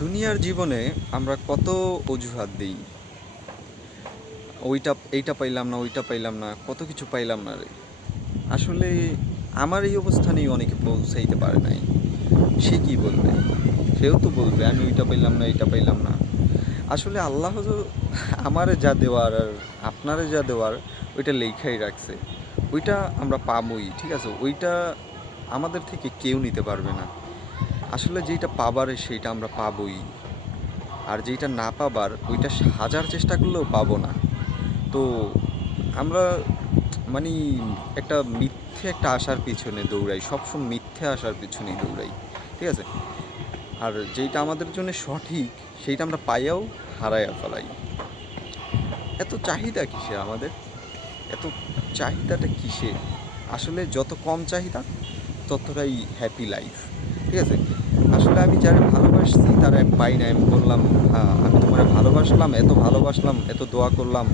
দুনিয়ার জীবনে আমরা কত অজুহাত দিই? ওইটা, এইটা পাইলাম না, ওইটা পাইলাম না, কত কিছু পাইলাম না রে। আসলে আমার এই অবস্থানেই অনেকে পৌঁছাইতে পারে নাই। সে কি বলবে? সেও তো বলবে, আমি ওইটা পাইলাম না, এইটা পাইলাম না। আসলে আল্লাহ আমারে যা দেওয়ার আর আপনারে যা দেওয়ার, ওইটা লেখাই রাখছে। ওইটা আমরা পাবোই, ঠিক আছে? ওইটা আমাদের থেকে কেউ নিতে পারবে না। আসলে যেটা পাবার সেইটা আমরা পাবোই। আর যেটা না পাবার, ওইটা হাজার চেষ্টা করলেও পাবো না। তো আমরা মানে একটা মিথ্যে একটা আশার পিছনে দৌড়াই, সবসময় মিথ্যে আশার পিছনেই দৌড়াই, ঠিক আছে? আর যেটা আমাদের জন্য সঠিক, সেইটা আমরা পাইয়াও হারাইয়া ফেলাই। এত চাহিদা কিসে আমাদের? এত চাহিদাটা কিসে? আসলে যত কম চাহিদা, ততটাই হ্যাপি লাইফ ঠিক আছে? আসলে আমি যারা ভালোবাসছি, তারা পাই না আমি বললাম হ্যাঁ আমি তোমার ভালোবাসলাম, এত ভালোবাসলাম, এত দোয়া করলাম,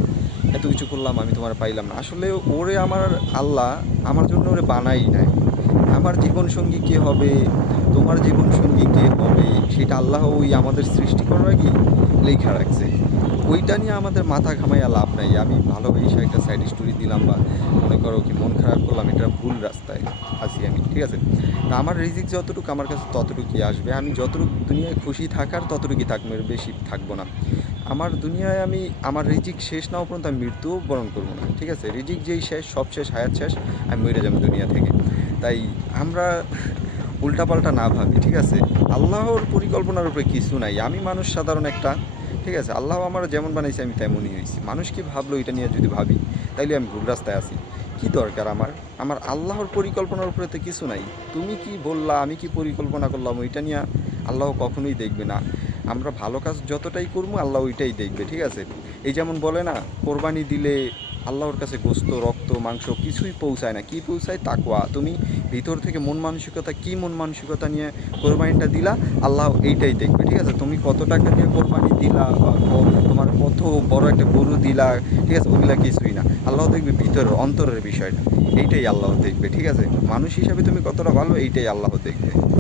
এত কিছু করলাম, আমি তোমার পাইলাম না। আসলে ওরে আমার আল্লাহ আমার জন্য ওরে বানাই নাই। আমার জীবনসঙ্গী কে হবে? তোমার জীবনসঙ্গী কে হবে? সেটা আল্লাহ ওই আমাদের সৃষ্টি করার আগেই লেখা রাখছে। ওইটা নিয়ে আমাদের মাথা ঘামাইয়া লাভ নাই। আমি ভালোবেসে একটা সাইড স্টোরি দিলাম বা মনে করো কি মন খারাপ করলাম, এটা ভুল রাস্তায় আছি আমি, ঠিক আছে? তা আমার রিজিক যতটুকু আমার কাছে ততটুকুই আসবে। আমি যতটুকু দুনিয়ায় খুশি থাকার ততটুকুই থাকব এর বেশি থাকব না। আমার দুনিয়ায় আমি, আমার রিজিক শেষ না পর্যন্ত আমি মৃত্যুও বরণ করব না, ঠিক আছে? রিজিক যেই শেষ, সব শেষ, হায়াত শেষ, আমি মরে যাব দুনিয়া থেকে। তাই আমরা উল্টাপাল্টা না ভাবি, ঠিক আছে? আল্লাহর পরিকল্পনার উপরে কিছু নাই। আমি মানুষ সাধারণ একটা ঠিক আছে, আল্লাহ আমার যেমন বানাইছে আমি তেমনই হয়েছি। মানুষ কি ভাবলো এটা নিয়ে যদি ভাবি, তাইলে আমি ভুল রাস্তায় আসি কি দরকার আমার? আমার আল্লাহর পরিকল্পনার উপরে তো কিছু নাই। তুমি কি বললা, আমি কি পরিকল্পনা করলাম, ওইটা নিয়ে আল্লাহ কখনোই দেখবে না। আমরা ভালো কাজ যতটাই করব আল্লাহ ওইটাই দেখবে, ঠিক আছে? এই যেমন বলে না, কোরবানি দিলে আল্লাহর কাছে গোস্ত, রক্ত, মাংস কিছুই পৌঁছায় না। কি পৌঁছায়? তাকওয়া। তুমি ভিতর থেকে মন মানসিকতা, কি মন মানসিকতা নিয়ে কোরবানিটা দিলা, আল্লাহ এইটাই দেখবে, ঠিক আছে? তুমি কত টাকা নিয়ে কোরবানি দিলা বা তোমার কত বড় একটা গরু দিলা, ঠিক আছে? ওগুলা কিছুই না। আল্লাহ দেখবে ভিতরের, অন্তরের বিষয়টা। এইটাই আল্লাহ দেখবে, ঠিক আছে? মানুষ হিসাবে তুমি কতটা ভালো, এইটাই আল্লাহ দেখবে।